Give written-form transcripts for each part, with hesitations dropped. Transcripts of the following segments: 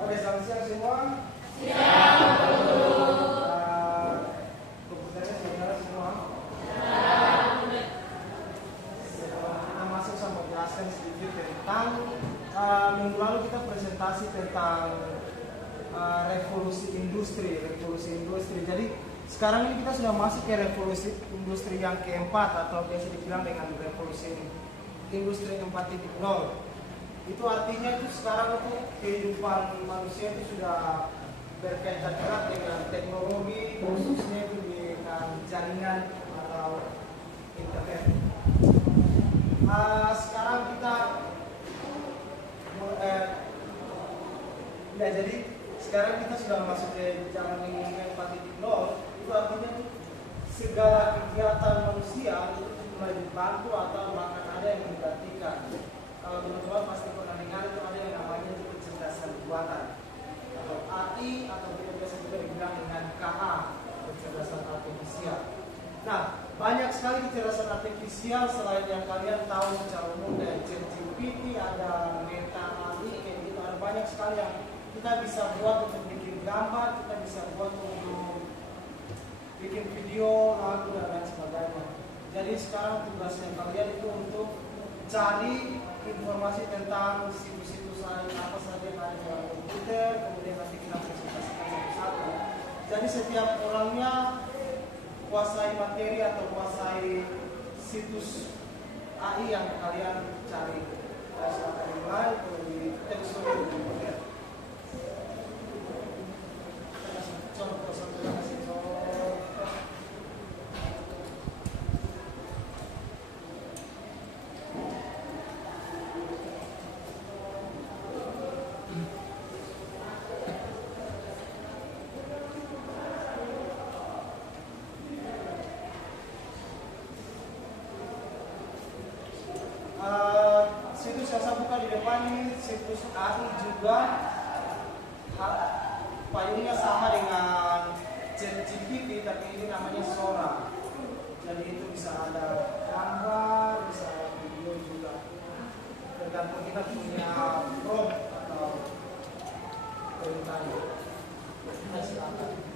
Oke, selamat siang semua. Komputernya sudah semua. Kita masuk sama jelaskan sedikit tentang minggu lalu kita presentasi tentang revolusi industri. Jadi sekarang ini kita sudah masuk ke revolusi industri yang keempat atau biasa dibilang dengan revolusi industri 4.0. Itu artinya itu sekarang itu kehidupan manusia itu sudah berkaitan erat dengan teknologi, khususnya itu dengan jaringan atau internet. Sekarang kita jadi sekarang kita sudah masuk ke zaman yang 4.0. Itu artinya itu segala kegiatan manusia itu mulai dibantu atau bahkan ada yang menggantikan. Kalau teman-teman pasti pernah dengar itu ada yang namanya itu kecerdasan buatan atau AI atau kita biasa juga dibilang dengan KA, kecerdasan artifisial. Nah, banyak sekali kecerdasan artifisial selain yang kalian tahu secara umum dari ChatGPT, ada Meta AI, kayak gitu. Ada banyak sekali yang kita bisa buat untuk bikin gambar, kita bisa buat untuk bikin video, lagu dan lain sebagainya. Jadi sekarang tugasnya kalian itu untuk cari informasi tentang situs-situs lain apa saja yang ada dalam komputer, kemudian nanti kita presentasikan satu-satu. Jadi setiap orangnya kuasai materi atau kuasai situs AI yang kalian cari. Silakan dimulai, di tekstur kemudian. Contoh satu kasih contoh. Situs yang saya buka di depan ini situs AI juga, payungnya sama dengan ChatGPT tapi ini namanya Sora. Jadi itu bisa ada gambar, bisa ada video juga. Tergantung kita punya prompt atau perintahnya. Nah, silakan.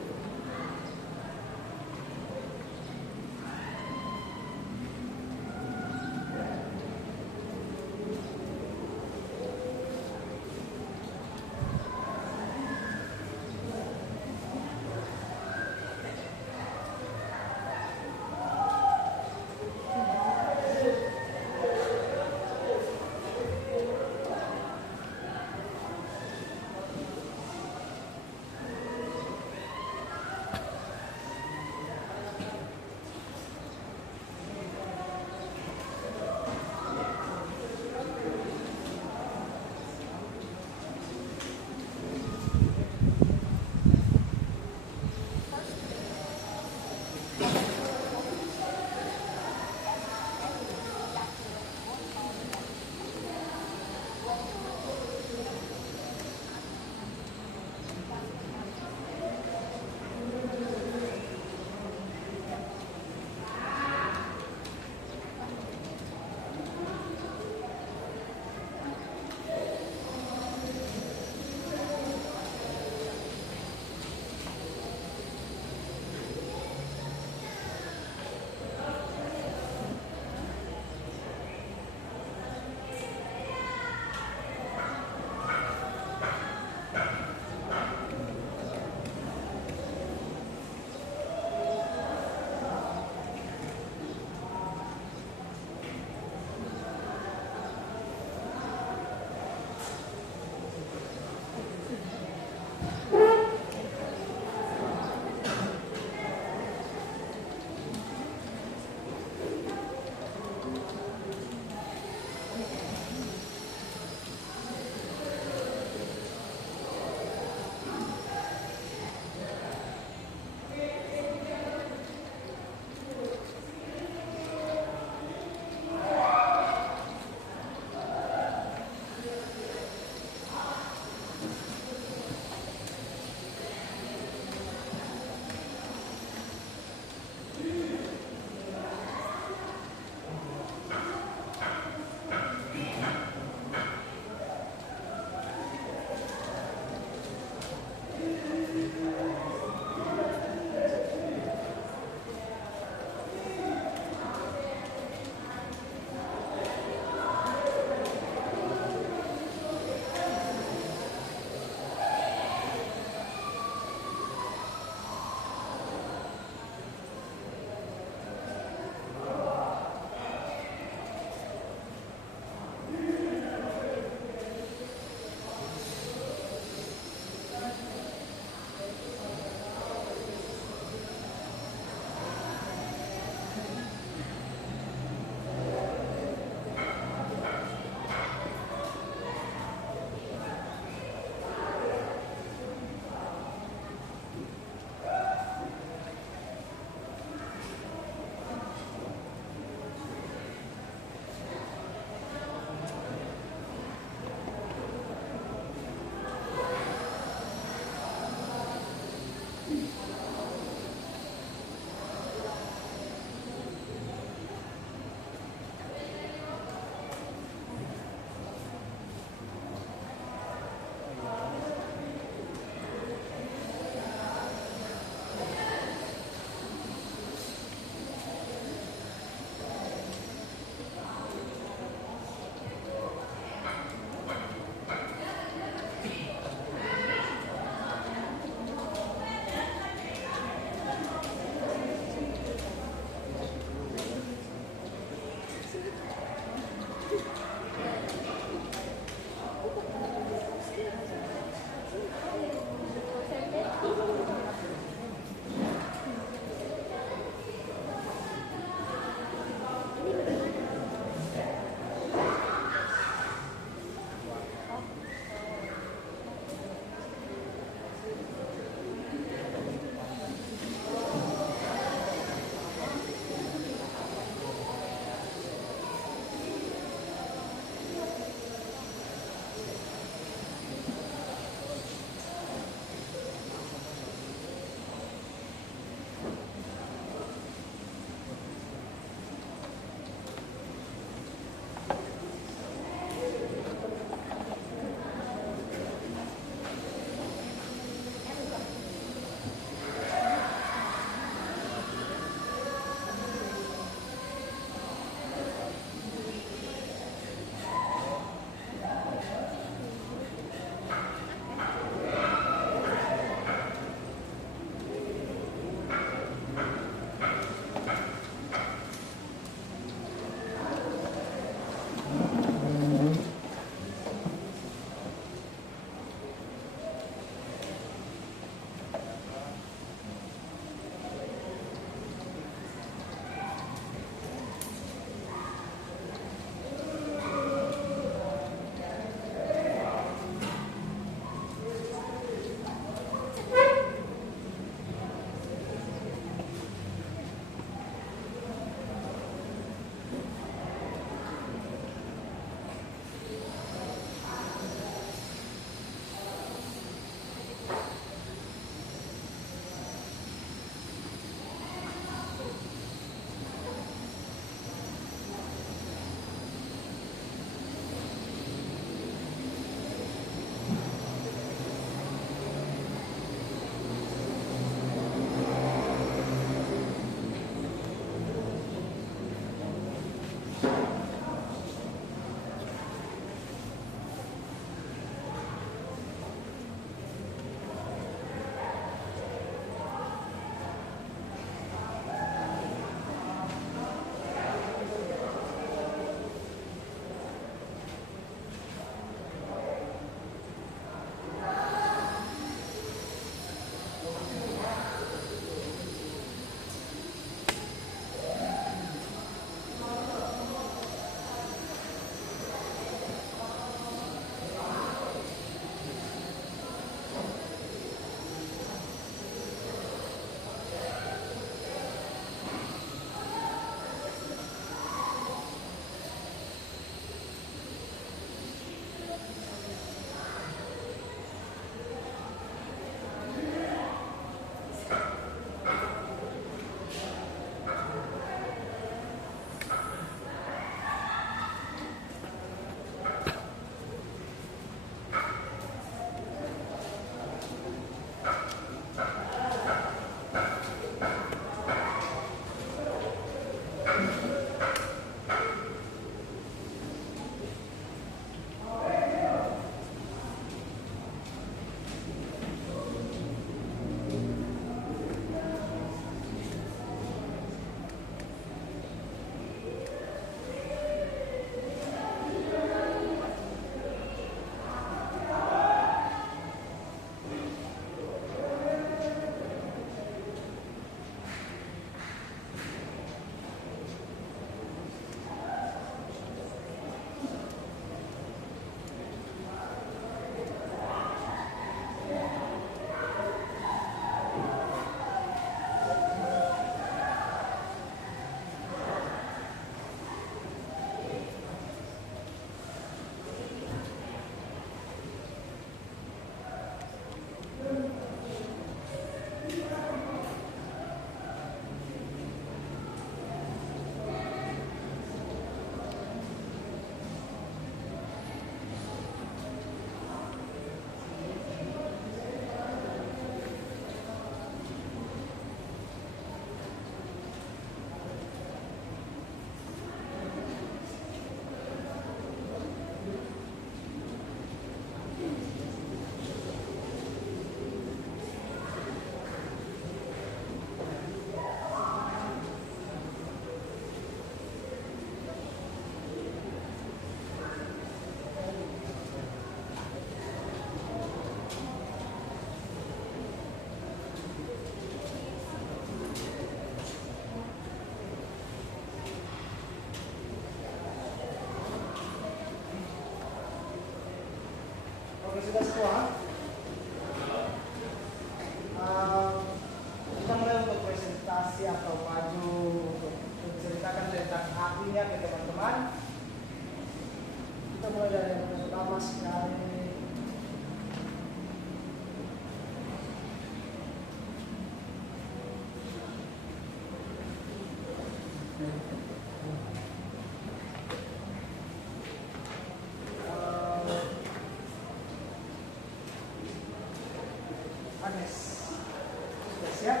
Siap?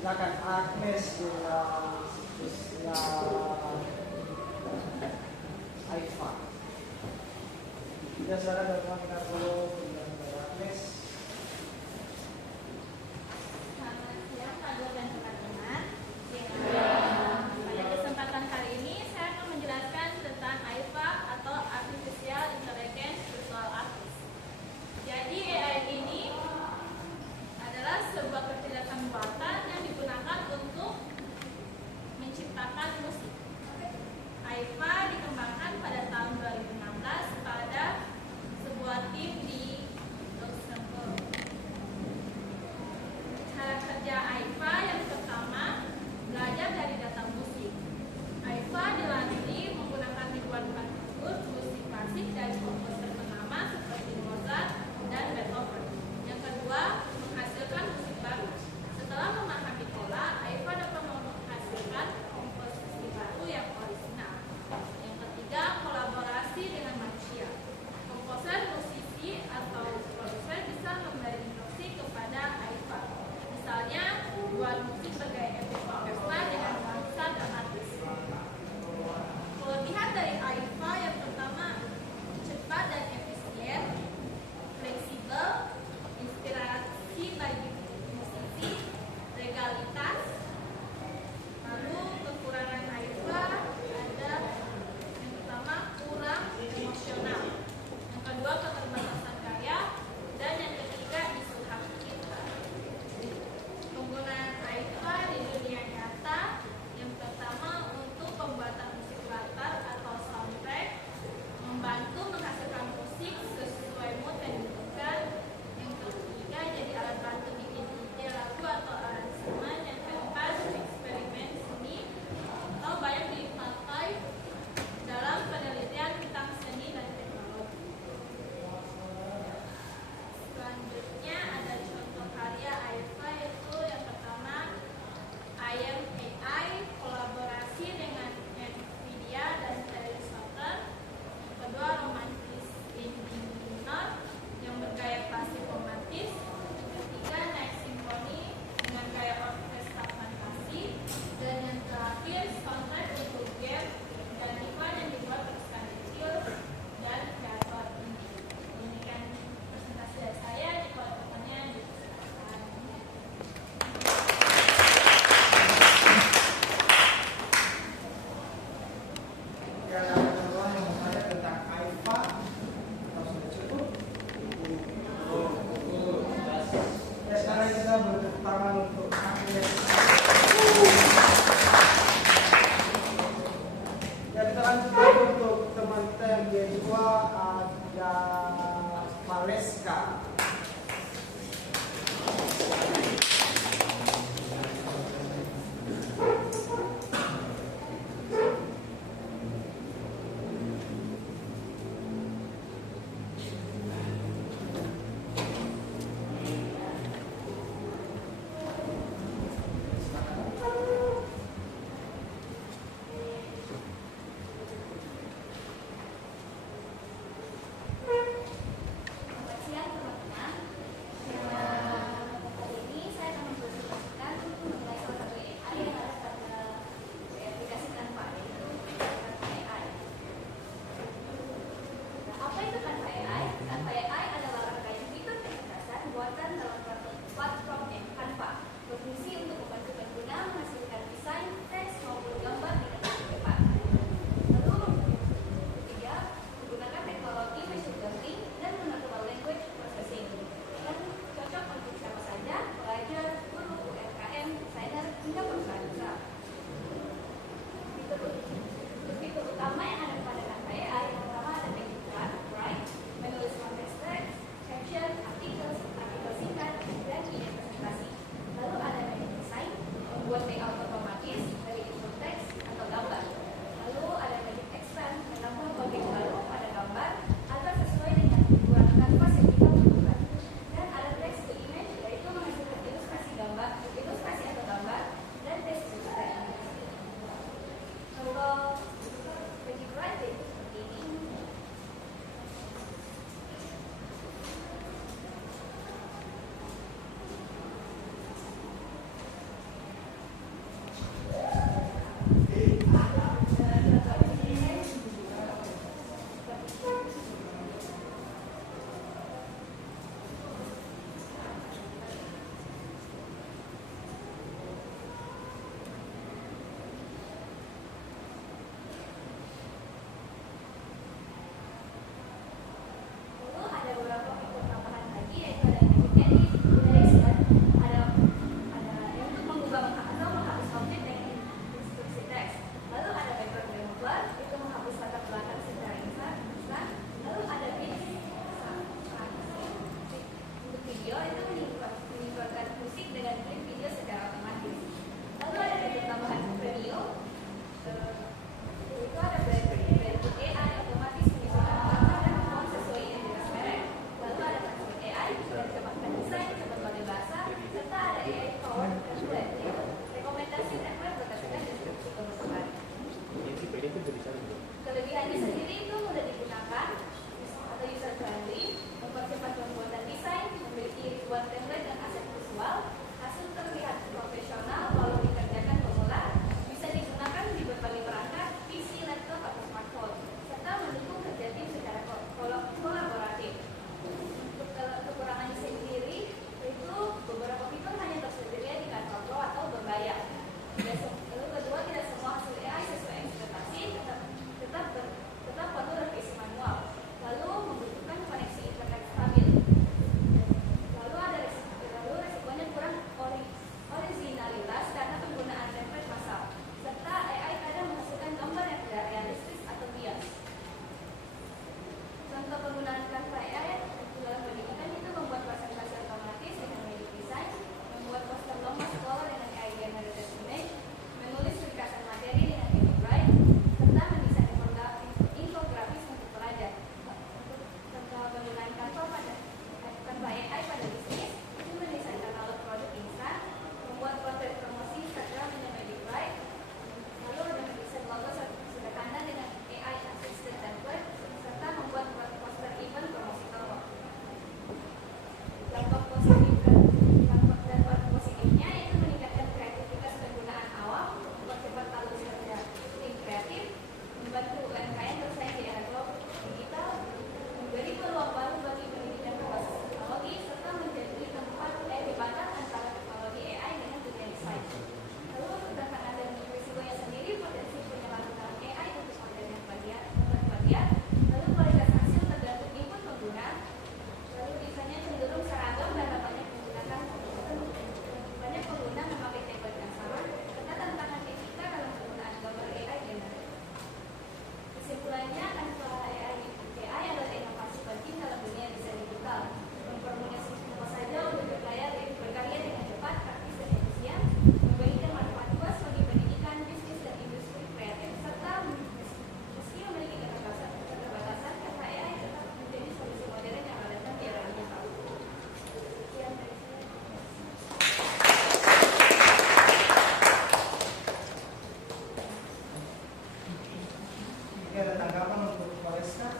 Silakan Agnes ya Aifa. Ya saudara dari Minarko dan Agnes. Selamat siang Pak Guru dan teman-teman. Pada kesempatan kali ini saya akan menjelaskan tentang AIVA atau Artificial Intelligence Visual Artist. Jadi AI ini adalah sebuah kecerdasan buatan yang digunakan untuk menciptakan musik. AIVA dikembangkan pada tahun 2016 pada sebuah tim di Luxembourg. Cara kerja AIVA yang pertama, belajar dari data musik. AIVA dilatih menggunakan ribuan partitur musik klasik dari komposer ternama seperti Mozart dan Beethoven. Yang kedua, menghasilkan musik baru. Setelah memahami pola, AIVA dapat menghasilkan komposisi baru yang orisinal. Yang ketiga, kolaborasi dengan manusia. Komposer, musisi, atau produser bisa memberi musik kepada AIVA. Misalnya, buat musik bergaya epic orkestra dengan nuansa dramatis. Kelebihan dari AIVA yang pertama, cepat dan efisien, fleksibel, inspirasi bagi musisi, legalitas. Lalu kekurangan AIVA ada yang pertama kurang emosional, yang kedua keterbatasan karya, dan yang ketiga isu hak cipta. Penggunaan AIVA di dunia nyata yang pertama untuk pembuatan musik latar atau soundtrack, membantu menghasilkan musik sesuai mood yang dibutuhkan. Yang ketiga jadi alat bantu bikin ide lagu atau aransemen. Yang keempat eksperimen seni atau banyak dipakai dalam penelitian tentang seni dan teknologi. Selanjutnya ada contoh karya AIVA, yaitu yang pertama I Am AI, kolaborasi dengan Nvidia dan Terry Southern. Yang kedua romantis in D minor yang bergaya klasik romantis. Yang ketiga Night Symphony dengan gaya orkestra fantasi. Dan yang terakhir soundtrack untuk game dan iklan yang dibuat oleh skala kecil dan kreator indie. Demikian presentasi dari saya. Jika ada pertanyaan dipersilakan. Ya, ada yang bertanya tentang AIVA. Atau sudah cukup? Ya, sekarang kita bertepuk tangan untuk Agnes. Ya, kita lanjut lagi untuk teman-teman Yesua ada Valeska. Selamat siang teman-teman. edit, erase, dan ada yang untuk mengubah atau menghapus objek dengan instruksi teks. Lalu ada background remover, itu menghapus latar belakang secara instan. Lalu ada bits untuk video, itu menyinkronkan musik dengan klip video secara otomatis. Lalu ada fitur tambahan premium, itu ada bentuk AI otomatis menyesuaikan warna dan font sesuai identitas merek. Lalu ada translate AI dan kembangkan desain ke berbagai bahasa, serta ada AI powered template, yaitu rekomendasi template berdasarkan deskripsi kebutuhan. Kelebihannya sendiri itu mudah digunakan atau user friendly, mempercepat pembuatan desain, memiliki ribuan template dan aset visual, hasil terlihat profesional walau dikerjakan pemula, bisa digunakan di berbagai perangkat, PC, laptop, atau smartphone, serta mendukung kerja tim secara kolaboratif. Untuk kekurangannya sendiri, itu beberapa fitur hanya tersedia di kantor Pro atau berbayar. Lalu kedua, tidak semua hasil AI sesuai ekspektasi, tetap perlu revisi manual. Lalu membutuhkan koneksi internet stabil. Lalu resikonya kurang originalitas karena penggunaan template massal, serta AI kadang menghasilkan gambar yang tidak realistis atau bias. Contoh penggunaan Canva AI dalam pendidikan itu membuat presentasi otomatis dengan Magic Design, membuat poster lomba sekolah dengan AI generated image, menulis ringkasan materi dengan Magic Write, serta mendesain infografis untuk pelajar. Untuk contoh penggunaan Canva AI pada bisnis, itu mendesain katalog produk instan, membuat konten promosi Instagram dengan Magic Write, lalu ada mendesain logo sederhana dengan AI assisted template, serta membuat poster event promosi toko. Dampak positifnya itu meningkatkan kreativitas penggunaan awam, mempercepat alur kerja tim kreatif, membantu UMKM bersaing di era digital, memberi peluang baru bagi pendidikan berbasis teknologi, serta menjadi tempat jembatan antara teknologi AI dengan dunia desain. Lalu untuk tantangan dan risikonya sendiri, potensi penyalahgunaan AI untuk konten yang plagiat, lalu kualitas hasil tergantung input pengguna, lalu desainnya cenderung seragam dan banyak pengguna memakai template yang sama, serta tantangan etika dalam penggunaan gambar AI generatif. Kesimpulannya, Canva AI adalah inovasi penting dalam dunia desain digital, mempermudah siapa saja untuk berkarya dengan cepat, praktis, dan efisien, memberikan manfaat luas bagi pendidikan, bisnis, dan industri kreatif, serta meski memiliki keterbatasan, Canva AI tetap menjadi solusi modern yang relevan di era digital. Sekian dari saya. Ini ada tanggapan untuk Valeska?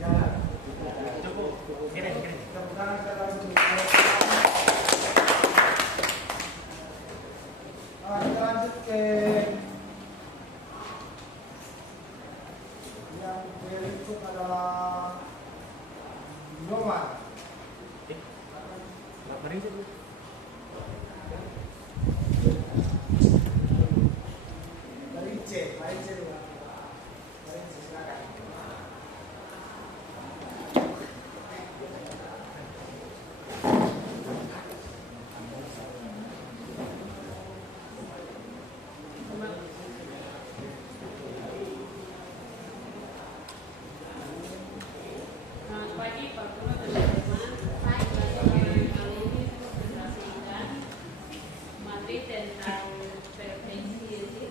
Ya. Cukup. Keren. Tepuk tangan kita langsung untuk Valeska. Kita lanjut ke yang berikut adalah Nyoman. Mari sih. Dari C dulu. Dari C, silakan. Selamat pagi Pak Guru, teman-teman. Kali ini presentasikan materi tentang perplexity.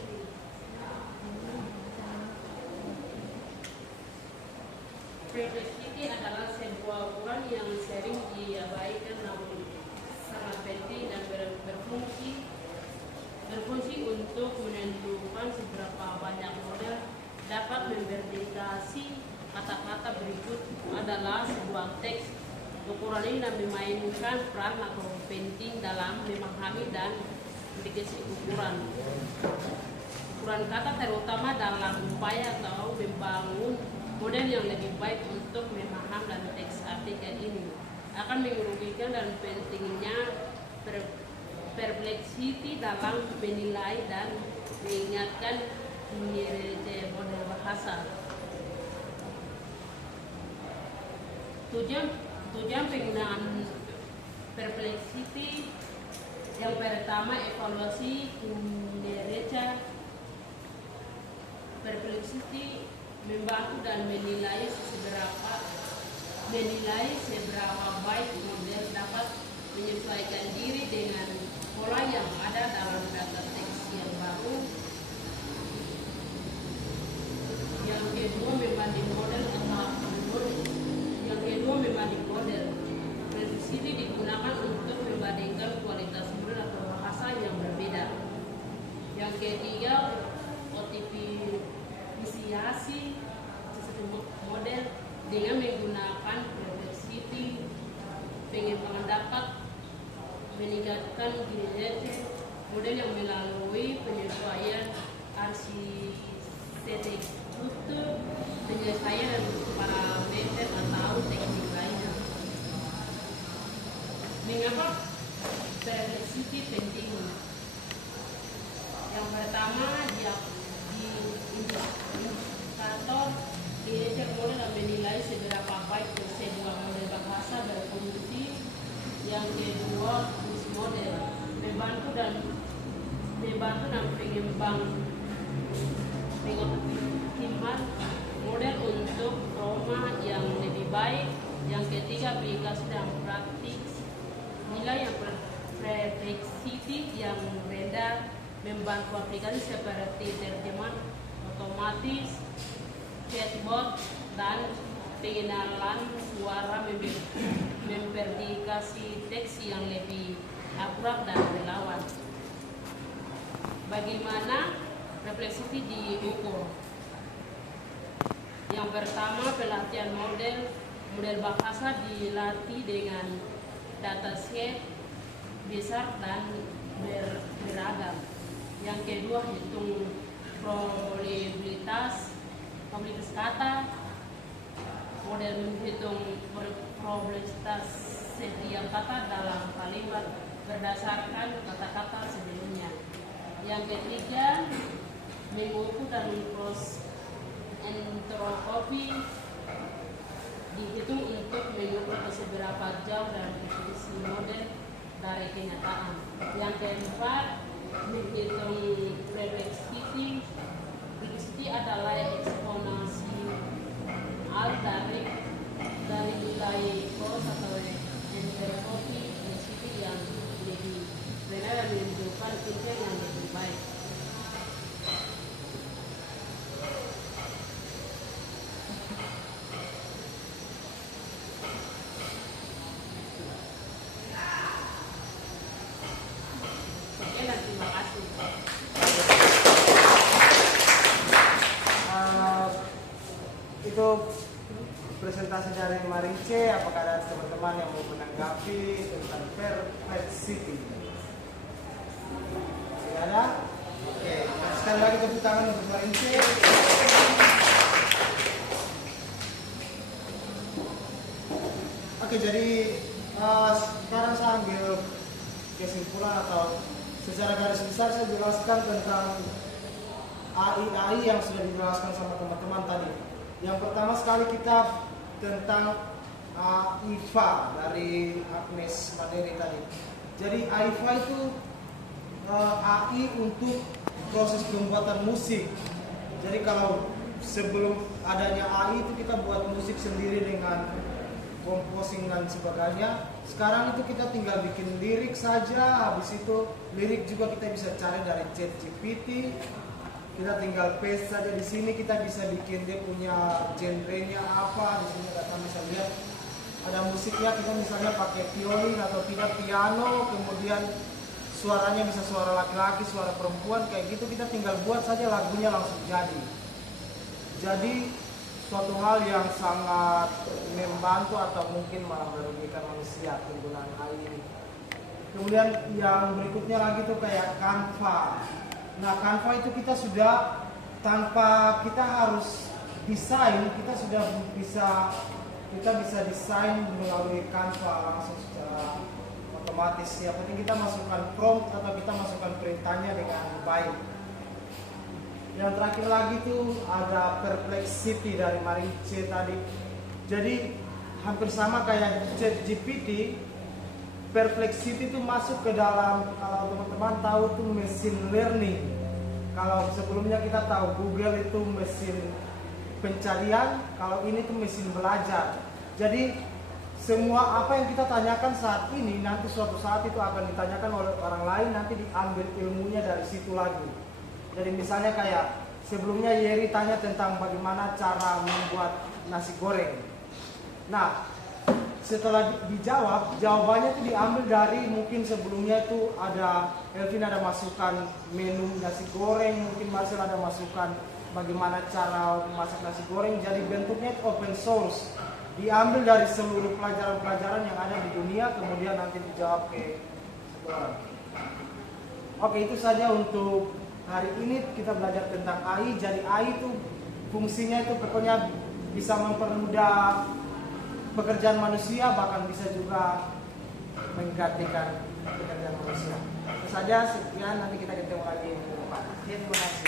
Perplexity adalah sebuah ukuran yang sering diabaikan namun sangat penting dan berfungsi untuk menentukan seberapa banyak model dapat memverifikasi kata-kata berikut adalah sebuah teks. Ukuran ini memainkan peran atau penting dalam memahami dan deteksi ukuran kata, terutama dalam upaya atau membangun model yang lebih baik untuk memahami dan teks artikel ini. Akan merugikan dan pentingnya perplexity dalam menilai dan mengingatkan model bahasa. Tujuan penggunaan Perplexity yang pertama, evaluasi kinerja Perplexity membantu dan menilai seberapa baik model dapat menyesuaikan diri dengan pola yang ada dalam data teks yang baru. Yang kedua, membanding model Perplexity digunakan untuk membandingkan kualitas model atau bahasa yang berbeda. Yang ketiga, optimisasi sistem model dengan menggunakan Perplexity pengembangan dapat meningkatkan kinerja model yang melalui penyesuaian arsitektur, penyesuaian parameter atau teknik lainnya. Mengapa Perplexity penting? Yang pertama, di indikator kinerja model dan menilai seberapa baik sebuah model bahasa berfungsi. Yang kedua, fungsi model membantu dan pengoptimal model untuk trauma yang lebih baik. Yang ketiga, aplikasi dan praktik nilai yang Perplexity yang rendah membantu aplikasi seperti terjemahan otomatis, chatbot, dan pengenalan suara, memprediksi teks yang lebih akurat dan relevan. Bagaimana Perplexity diukur? Yang pertama, pelatihan model bahasa dilatih dengan dataset besar dan beragam. Yang kedua, hitung probabilitas kata. Model menghitung probabilitas setiap kata dalam kalimat berdasarkan kata-kata sebelumnya. Yang ketiga, mengukur dan cross entropi dihitung untuk mengukur seberapa jauh dan definisi model dari kenyataan. Yang keempat, menghitung Perplexity adalah eksponensial dari nilai cos atau entropi density yang lebih benar dan menunjukkan tingkat yang lebih baik. Oke, dan terima kasih. Itu presentasi dari Marice. Apakah ada teman-teman yang mau menanggapi tentang Perplexity? Tidak ada? Oke, sekali lagi tepuk tangan untuk Marice. Oke, jadi sekarang saya ambil kesimpulan atau secara garis besar saya jelaskan tentang AI yang sudah dijelaskan sama teman-teman tadi. Yang pertama sekali kita tentang IFA dari Agnes Maderi tadi. Jadi IFA itu AI untuk proses pembuatan musik. Jadi kalau sebelum adanya AI itu kita buat musik sendiri dengan composing dan sebagainya. Sekarang itu kita tinggal bikin lirik saja. Habis itu lirik juga kita bisa cari dari ChatGPT. Kita tinggal paste saja di sini, kita bisa bikin dia punya genrenya apa. Di sini kita bisa lihat ada musiknya, kita misalnya pakai violin atau tidak piano, kemudian suaranya bisa suara laki-laki, suara perempuan, kayak gitu kita tinggal buat saja lagunya langsung jadi. Jadi suatu hal yang sangat membantu atau mungkin malah merugikan manusia penggunaan AI ini. Kemudian yang berikutnya lagi tuh kayak Canva. Nah, Canva itu kita sudah tanpa kita harus desain, kita bisa desain melalui Canva langsung secara otomatis. Yang penting kita masukkan prompt atau kita masukkan perintahnya dengan baik. Yang terakhir lagi tuh ada Perplexity dari Marice tadi. Jadi hampir sama kayak ChatGPT. Perplexity itu masuk ke dalam, kalau teman-teman tahu itu mesin learning. Kalau sebelumnya kita tahu Google itu mesin pencarian, kalau ini tuh mesin belajar. Jadi semua apa yang kita tanyakan saat ini nanti suatu saat itu akan ditanyakan oleh orang lain, nanti diambil ilmunya dari situ lagi. Jadi misalnya kayak sebelumnya Yeri tanya tentang bagaimana cara membuat nasi goreng. Nah, setelah dijawab, jawabannya itu diambil dari mungkin sebelumnya itu ada Elvin ada masukan menu nasi goreng, mungkin Marcel ada masukan bagaimana cara memasak nasi goreng. Jadi bentuknya itu open source, diambil dari seluruh pelajaran-pelajaran yang ada di dunia, kemudian nanti dijawab ke sekolah. Oke, itu saja untuk hari ini kita belajar tentang AI. Jadi AI itu fungsinya itu pokoknya bisa mempermudah pekerjaan manusia, bahkan bisa juga menggantikan pekerjaan manusia. Itu saja, sekian, nanti kita ketemu lagi minggu depan. Terima kasih.